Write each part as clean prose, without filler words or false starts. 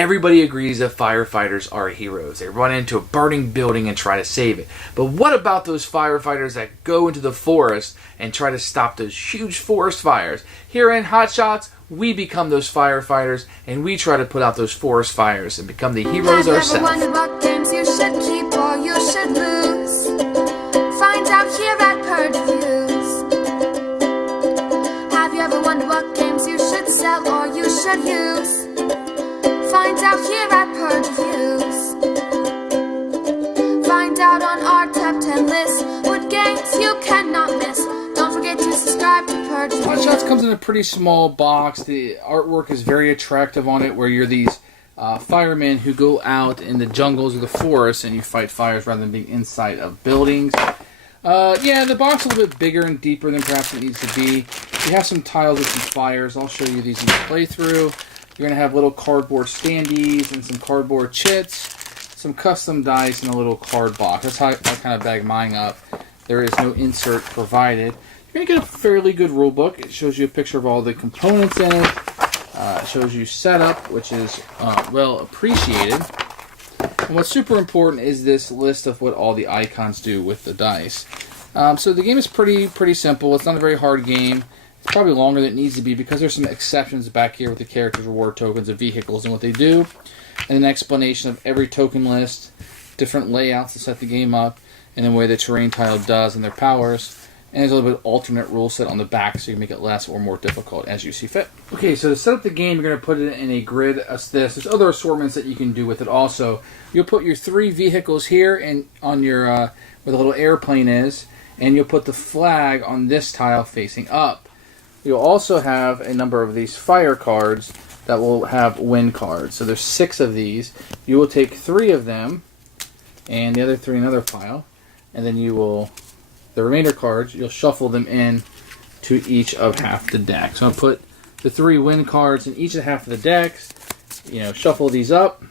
Everybody agrees that firefighters are heroes. They run into a burning building and try to save it. But what about those firefighters that go into the forest and try to stop those huge forest fires? Here in Hotshots, we become those firefighters and we try to put out those forest fires and become the heroes ourselves. Have you ever wondered what games you should keep or you should lose? Find out here at Purge Reviews. Have you ever wondered what games you should sell or you should use? Find out here at Purge Reviews. Find out on our top 10 list what games you cannot miss. Don't forget to subscribe to Purge Reviews. Hotshots comes in a pretty small box. The artwork is very attractive on it, where you're these firemen who go out in the jungles or the forest and you fight fires rather than being inside of buildings. Yeah, the box is a little bit bigger and deeper than perhaps it needs to be. We have some tiles with some fires. I'll show you these in the playthrough. You're going to have little cardboard standees and some cardboard chits, some custom dice, and a little card box. That's how I kind of bag mine up. There is no insert provided. You're going to get a fairly good rule book. It shows you a picture of all the components in it. It shows you setup, which is well appreciated. And what's super important is this list of what all the icons do with the dice. So the game is pretty simple. It's not a very hard game. It's probably longer than it needs to be because there's some exceptions back here with the characters' reward tokens and vehicles and what they do. And an explanation of every token list, different layouts to set the game up, and the way the terrain tile does and their powers. And there's a little bit of alternate rule set on the back so you can make it less or more difficult as you see fit. Okay, so to set up the game, you're going to put it in a grid as this. There's other assortments that you can do with it also. You'll put your 3 vehicles here and on your where the little airplane is, and you'll put the flag on this tile facing up. You'll also have a number of these fire cards that will have wind cards. So there's 6 of these. You will take 3 of them and the other 3 in another pile, and then you will, the remainder cards, you'll shuffle them in to each of half the deck. So I'll put the 3 wind cards in each of half of the decks, shuffle these up,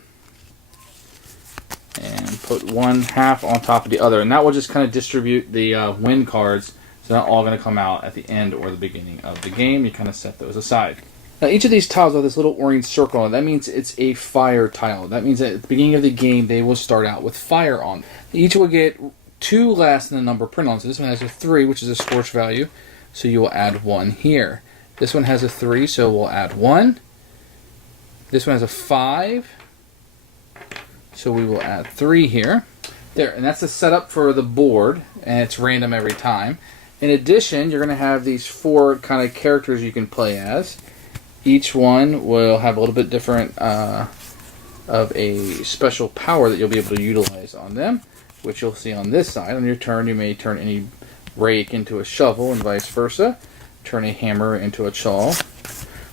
and put one half on top of the other. And that will just kind of distribute the wind cards. They're not all going to come out at the end or the beginning of the game. You kind of set those aside. Now each of these tiles have this little orange circle on it. That means it's a fire tile. That means that at the beginning of the game they will start out with fire on. Each will get 2 less than the number printed on. So this one has a 3, which is a scorch value. So you will add 1 here. This one has a 3, so we'll add 1. This one has a 5. So we will add 3 here. There, and that's the setup for the board, and it's random every time. In addition, you're going to have these 4 kind of characters you can play as. Each one will have a little bit different of a special power that you'll be able to utilize on them, which you'll see on this side. On your turn, you may turn any rake into a shovel and vice versa. Turn a hammer into a chaw.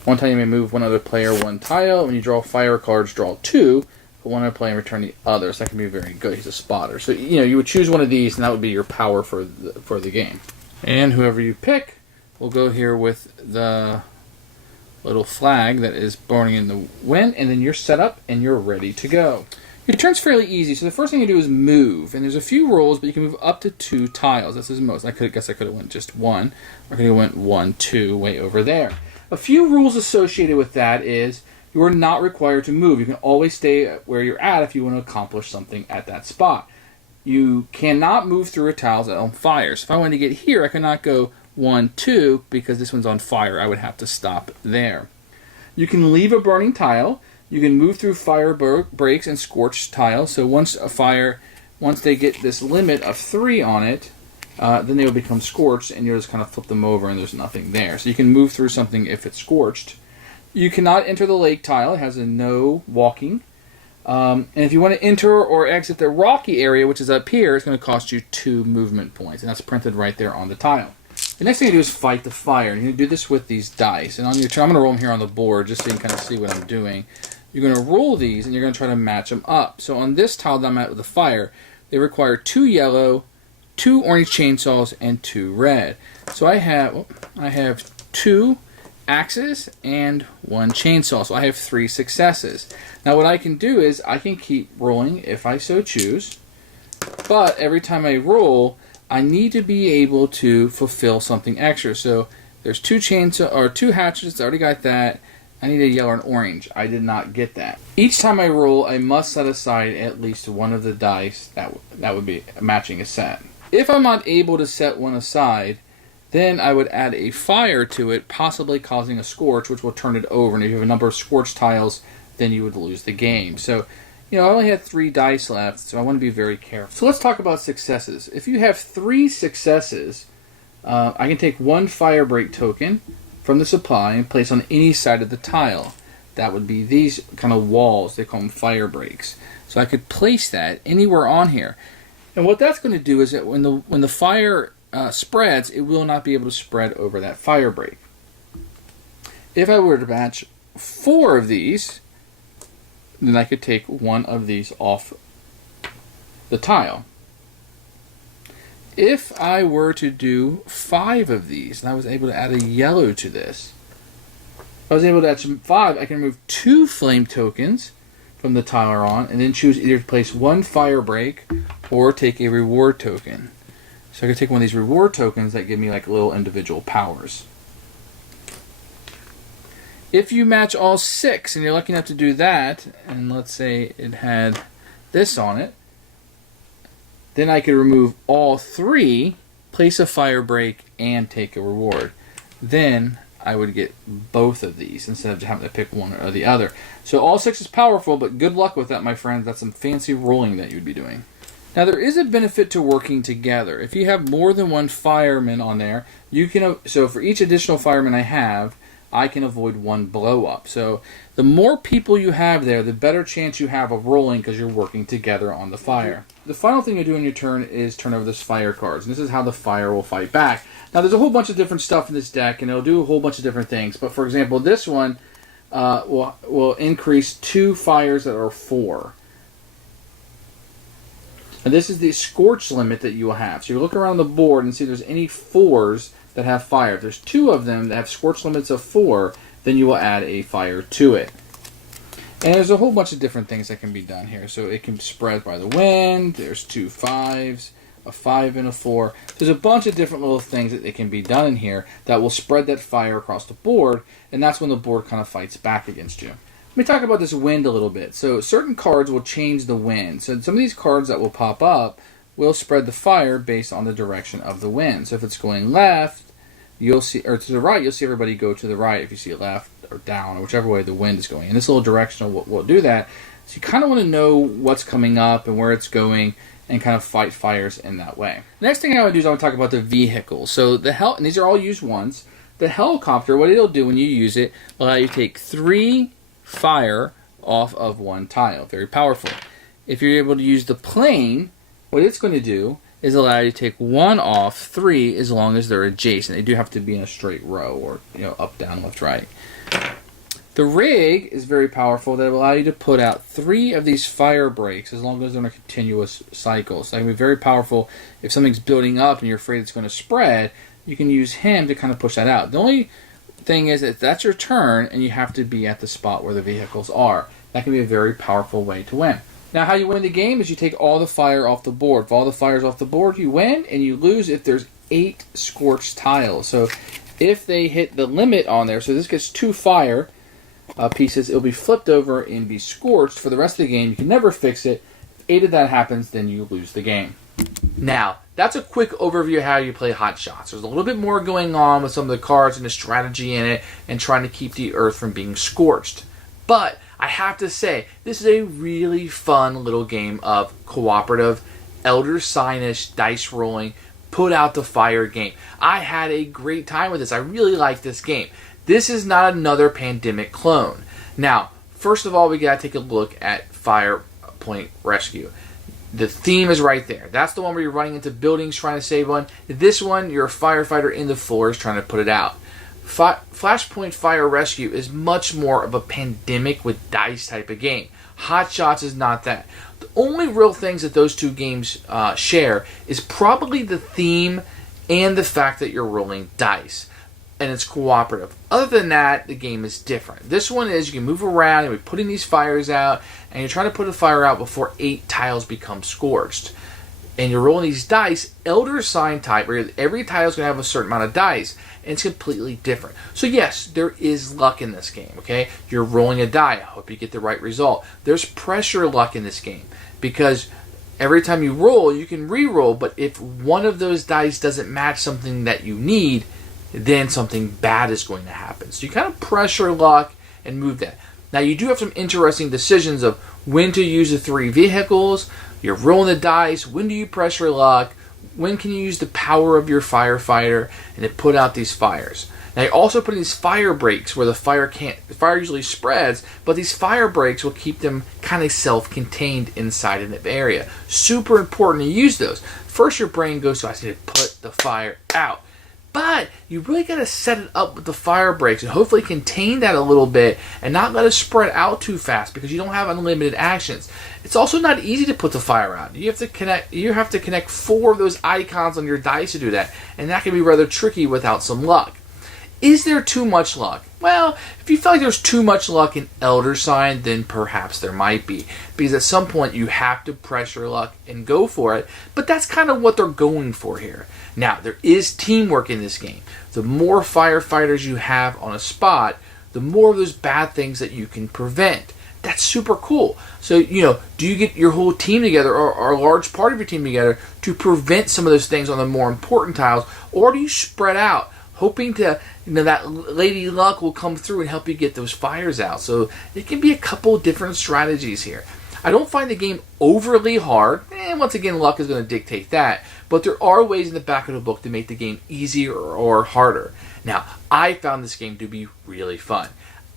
One time you may move one other player 1 tile. When you draw fire cards, draw 2. Put one other player and return the other. So that can be very good. He's a spotter. So you would choose one of these, and that would be your power for the game. And whoever you pick will go here with the little flag that is burning in the wind, and then you're set up and you're ready to go. Your turn's fairly easy, so the first thing you do is move. And there's a few rules, but you can move up to 2 tiles. That's the most. I guess I could have went just 1. Or I could have went 1, 2 way over there. A few rules associated with that is you are not required to move. You can always stay where you're at if you want to accomplish something at that spot. You cannot move through a tile that's on fire. So if I wanted to get here, I cannot go 1, 2, because this one's on fire. I would have to stop there. You can leave a burning tile. You can move through fire breaks and scorched tiles. So once they get this limit of 3 on it, then they will become scorched, and you'll just kind of flip them over, and there's nothing there. So you can move through something if it's scorched. You cannot enter the lake tile. It has a no walking. And if you want to enter or exit the rocky area, which is up here, it's going to cost you 2 movement points. And that's printed right there on the tile. The next thing you do is fight the fire. And you're going to do this with these dice. And on your turn, I'm going to roll them here on the board just so you can kind of see what I'm doing. You're going to roll these, and you're going to try to match them up. So on this tile that I'm at with the fire, they require 2 yellow, 2 orange chainsaws, and 2 red. So I have 2 axes and 1 chainsaw, so I have 3 successes. Now what I can do is I can keep rolling if I so choose, but every time I roll I need to be able to fulfill something extra. So there's 2 chainsaw or 2 hatchets, I already got that, I need a yellow and orange. I did not get that. Each time I roll, I must set aside at least one of the dice that would be matching a set. If I'm not able to set one aside, then I would add a fire to it, possibly causing a scorch, which will turn it over. And if you have a number of scorch tiles, then you would lose the game. So, I only had 3 dice left, so I want to be very careful. So let's talk about successes. If you have 3 successes, I can take 1 fire break token from the supply and place on any side of the tile. That would be these kind of walls. They call them fire breaks. So I could place that anywhere on here. And what that's going to do is that when the fire spreads, it will not be able to spread over that fire break. If I were to match 4 of these, then I could take 1 of these off the tile. If I were to do 5 of these, and I was able to add a yellow to this, if I was able to add 5, I can remove 2 flame tokens from the tile we're on, and then choose either to place 1 fire break or take a reward token. So I could take one of these reward tokens that give me like little individual powers. If you match all 6, and you're lucky enough to do that, and let's say it had this on it, then I could remove all 3, place a fire break, and take a reward. Then I would get both of these instead of having to pick one or the other. So all 6 is powerful, but good luck with that, my friends. That's some fancy rolling that you'd be doing. Now there is a benefit to working together. If you have more than 1 fireman on there, you can. So for each additional fireman I have, I can avoid 1 blow up. So the more people you have there, the better chance you have of rolling because you're working together on the fire. The final thing you do on your turn is turn over those fire cards. And this is how the fire will fight back. Now there's a whole bunch of different stuff in this deck, and it'll do a whole bunch of different things. But for example, this one will increase 2 fires that are 4. And this is the scorch limit that you will have. So you look around the board and see if there's any 4s that have fire. If there's 2 of them that have scorch limits of 4, then you will add a fire to it. And there's a whole bunch of different things that can be done here. So it can spread by the wind. There's 2 5s, a 5 and a 4. There's a bunch of different little things that can be done in here that will spread that fire across the board, and that's when the board kind of fights back against you. Let me talk about this wind a little bit. So certain cards will change the wind. So some of these cards that will pop up will spread the fire based on the direction of the wind. So if it's going left, you'll see, or to the right, you'll see everybody go to the right if you see it left or down, or whichever way the wind is going. And this little direction will do that. So you kind of want to know what's coming up and where it's going and kind of fight fires in that way. The next thing I want to do is I want to talk about the vehicles. So and these are all used once. The helicopter, what it'll do when you use it, will allow you to take 3 fire off of 1 tile. Very powerful. If you're able to use the plane, what it's going to do is allow you to take 1 off 3 as long as they're adjacent. They do have to be in a straight row or up, down, left, right. The rig is very powerful. That will allow you to put out 3 of these fire breaks as long as they're in a continuous cycle. So that can be very powerful. If something's building up and you're afraid it's going to spread, you can use him to kind of push that out. The only thing is that that's your turn and you have to be at the spot where the vehicles are. That can be a very powerful way to win. Now how you win the game is you take all the fire off the board. If all the fire's off the board, you win, and you lose if there's 8 scorched tiles. So if they hit the limit on there, so this gets 2 fire pieces, it'll be flipped over and be scorched for the rest of the game. You can never fix it. If 8 of that happens, then you lose the game. Now, that's a quick overview of how you play Hotshots. There's a little bit more going on with some of the cards and the strategy in it and trying to keep the earth from being scorched. But I have to say, this is a really fun little game of cooperative, Elder Sign-ish dice rolling, put out the fire game. I had a great time with this. I really like this game. This is not another Pandemic clone. Now, first of all, we got to take a look at Firepoint Rescue. The theme is right there. That's the one where you're running into buildings trying to save one. This one, you're a firefighter in the floors trying to put it out. Flashpoint Fire Rescue is much more of a Pandemic with dice type of game. Hotshots is not that. The only real things that those two games share is probably the theme and the fact that you're rolling dice. And it's cooperative. Other than that, the game is different. This one is you can move around and we're putting these fires out, and you're trying to put a fire out before 8 tiles become scorched. and you're rolling these dice, Elder Sign type, where every tile is going to have a certain amount of dice, and it's completely different. So yes, there is luck in this game, okay? You're rolling a die. I hope you get the right result. There's pressure luck in this game, because every time you roll, you can re-roll, but if one of those dice doesn't match something that you need, then something bad is going to happen. So you kind of pressure luck and move that. Now you do have some interesting decisions of when to use the 3 vehicles. You're rolling the dice. When do you pressure luck? When can you use the power of your firefighter and to put out these fires? Now you also put in these fire breaks where the fire usually spreads, but these fire breaks will keep them kind of self-contained inside an area. Super important to use those. First your brain goes to, I need to put the fire out. But you really got to set it up with the fire breaks and hopefully contain that a little bit and not let it spread out too fast because you don't have unlimited actions. It's also not easy to put the fire out. You have to connect 4 of those icons on your dice to do that, and that can be rather tricky without some luck. Is there too much luck? Well, if you feel like there's too much luck in Elder Sign, then perhaps there might be. Because at some point you have to pressure luck and go for it. But that's kind of what they're going for here. Now, there is teamwork in this game. The more firefighters you have on a spot, the more of those bad things that you can prevent. That's super cool. So, do you get your whole team together or a large part of your team together to prevent some of those things on the more important tiles? Or do you spread out, hoping to, that Lady Luck will come through and help you get those fires out? So it can be a couple different strategies here. I don't find the game overly hard, and once again, luck is going to dictate that, but there are ways in the back of the book to make the game easier or harder. Now, I found this game to be really fun.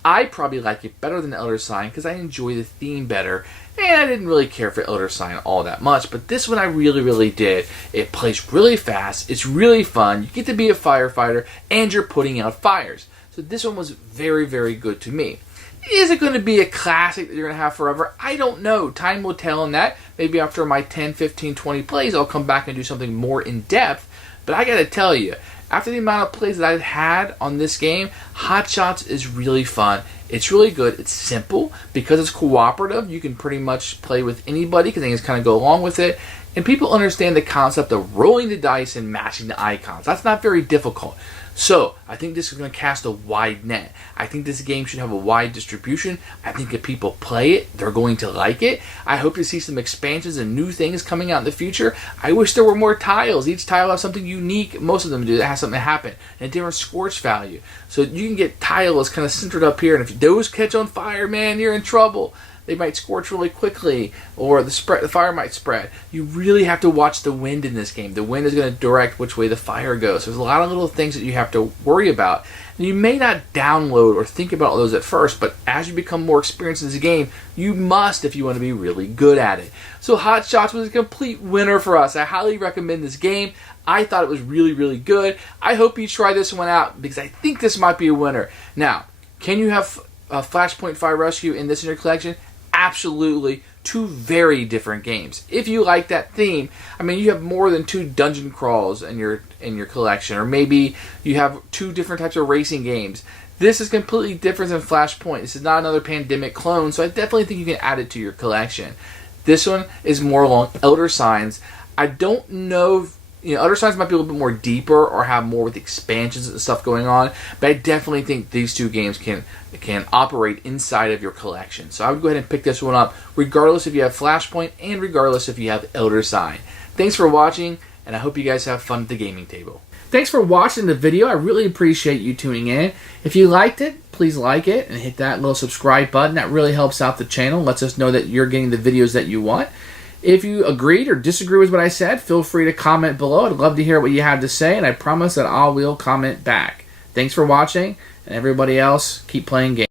I probably like it better than Elder Sign because I enjoy the theme better, and I didn't really care for Elder Sign all that much, but this one I really, really did. It plays really fast, it's really fun, you get to be a firefighter, and you're putting out fires. So this one was very, very good to me. Is it going to be a classic that you're going to have forever? I don't know. Time will tell on that. Maybe after my 10, 15, 20 plays, I'll come back and do something more in-depth. But I got to tell you, after the amount of plays that I've had on this game, Hotshots is really fun. It's really good. It's simple. Because it's cooperative, you can pretty much play with anybody because they just kind of go along with it. And people understand the concept of rolling the dice and matching the icons. That's not very difficult. So, I think this is going to cast a wide net. I think this game should have a wide distribution. I think if people play it, they're going to like it. I hope to see some expansions and new things coming out in the future. I wish there were more tiles. Each tile has something unique. Most of them do. That has something happen. And a different scorch value. So you can get tiles kind of centered up here. And if those catch on fire, man, you're in trouble. They might scorch really quickly, or the fire might spread. You really have to watch the wind in this game. The wind is going to direct which way the fire goes. There's a lot of little things that you have to worry about. And you may not download or think about all those at first, but as you become more experienced in this game, you must if you want to be really good at it. So Hotshots was a complete winner for us. I highly recommend this game. I thought it was really, really good. I hope you try this one out because I think this might be a winner. Now, can you have Flashpoint Fire Rescue in your collection? Absolutely. 2 very different games. If you like that theme, I mean, you have more than 2 dungeon crawls in your collection, or maybe you have 2 different types of racing games. This is completely different than Flashpoint. This is not another Pandemic clone, so I definitely think you can add it to your collection. This one is more along Elder Signs. I don't know if Elder Signs might be a little bit more deeper or have more with expansions and stuff going on, but I definitely think these 2 games can operate inside of your collection. So I would go ahead and pick this one up, regardless if you have Flashpoint and regardless if you have Elder Sign. Thanks for watching, and I hope you guys have fun at the gaming table. Thanks for watching the video. I really appreciate you tuning in. If you liked it, please like it and hit that little subscribe button. That really helps out the channel, lets us know that you're getting the videos that you want. If you agreed or disagree with what I said, feel free to comment below. I'd love to hear what you have to say, and I promise that I will comment back. Thanks for watching, and everybody else, keep playing games.